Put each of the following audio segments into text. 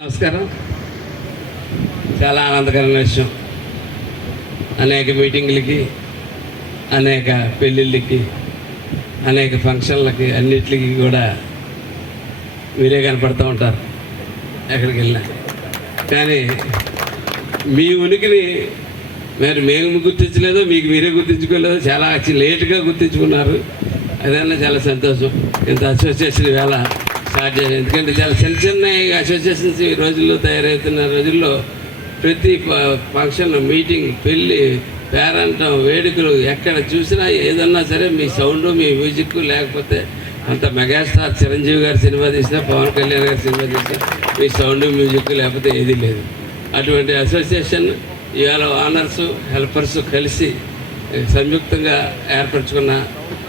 నమస్కారం. చాలా ఆనందకరమైన విషయం. అనేక మీటింగ్లకి, అనేక పెళ్ళిళ్ళకి, అనేక ఫంక్షన్లకి, అన్నిటికీ కూడా మీరే కనపడుతూ ఉంటారు ఎక్కడికి వెళ్ళినా. కానీ మీ ఉనికిని మేము గుర్తించలేదో, మీకు మీరే గుర్తించుకోలేదో, చాలా లేటుగా గుర్తించుకున్నారు. అదన్నా చాలా సంతోషం. ఇంత అసోసియేషన్ వేళ స్టార్ట్ చేయాలి. ఎందుకంటే చాలా చిన్న చిన్న అసోసియేషన్స్ ఈ రోజుల్లో తయారవుతున్న రోజుల్లో ప్రతి ఫంక్షన్, మీటింగ్, పెళ్ళి, పేరంటం, వేడుకలు ఎక్కడ చూసినా ఏదన్నా సరే మీ సౌండ్, మీ మ్యూజిక్ లేకపోతే అంత మెగాస్టార్ చిరంజీవి గారి సినిమా తీసినా, పవన్ కళ్యాణ్ గారి సినిమా తీసినా మీ సౌండ్, మ్యూజిక్ లేకపోతే ఏదీ లేదు. అటువంటి అసోసియేషన్ ఇవాళ ఓనర్స్, హెల్పర్స్ కలిసి సంయుక్తంగా ఏర్పరచుకున్న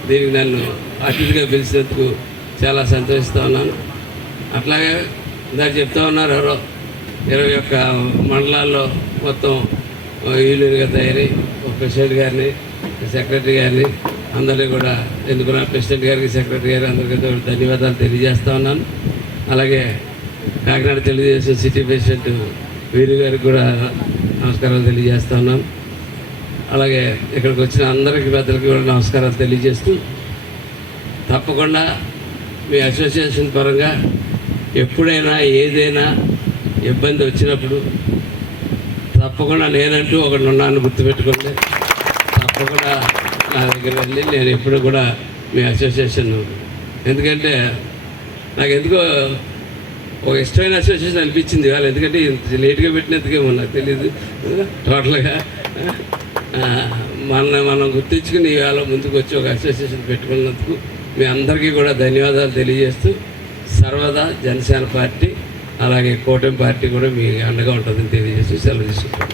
దీనికి నన్ను అతిథిగా పిలిచినందుకు చాలా సంతోషిస్తూ ఉన్నాను. అట్లాగే ఇందాక చెప్తా ఉన్నారు ఎవరో 21 మండలాల్లో మొత్తం యూనియన్గా తయారై ఒక ప్రెసిడెంట్ గారిని, సెక్రటరీ గారిని అందరినీ కూడా ఎన్నుకున్న ప్రెసిడెంట్ గారికి, సెక్రటరీ గారికి అందరికీ ధన్యవాదాలు తెలియజేస్తూ ఉన్నాను. అలాగే కాకినాడ తెలుగుదేశం సిటీ ప్రెసిడెంట్ వీరు గారికి కూడా నమస్కారాలు తెలియజేస్తూ ఉన్నాను. అలాగే ఇక్కడికి వచ్చిన అందరికీ పెద్దలకి కూడా నమస్కారాలు తెలియజేస్తూ, తప్పకుండా మీ అసోసియేషన్ పరంగా ఎప్పుడైనా ఏదైనా ఇబ్బంది వచ్చినప్పుడు తప్పకుండా నేనంటూ ఒకటి ఉన్నాను గుర్తుపెట్టుకోండి. తప్పకుండా నా దగ్గర వెళ్ళి నేను ఎప్పుడు కూడా మీ అసోసియేషన్, ఎందుకంటే నాకు ఎందుకో ఒక ఇష్టమైన అసోసియేషన్ అనిపించింది ఇవాళ. ఎందుకంటే ఇంత లేట్గా పెట్టినందుకేమో నాకు తెలియదు. టోటల్గా మనం గుర్తించుకుని ఇవాళ ముందుకు వచ్చి ఒక అసోసియేషన్ పెట్టుకున్నందుకు మీ అందరికీ కూడా ధన్యవాదాలు తెలియజేస్తూ, సర్వదా జనసేన పార్టీ అలాగే కూటమి పార్టీ కూడా మీ అండగా ఉంటుందని తెలియజేస్తూ సెలవు తీసుకుంటాం.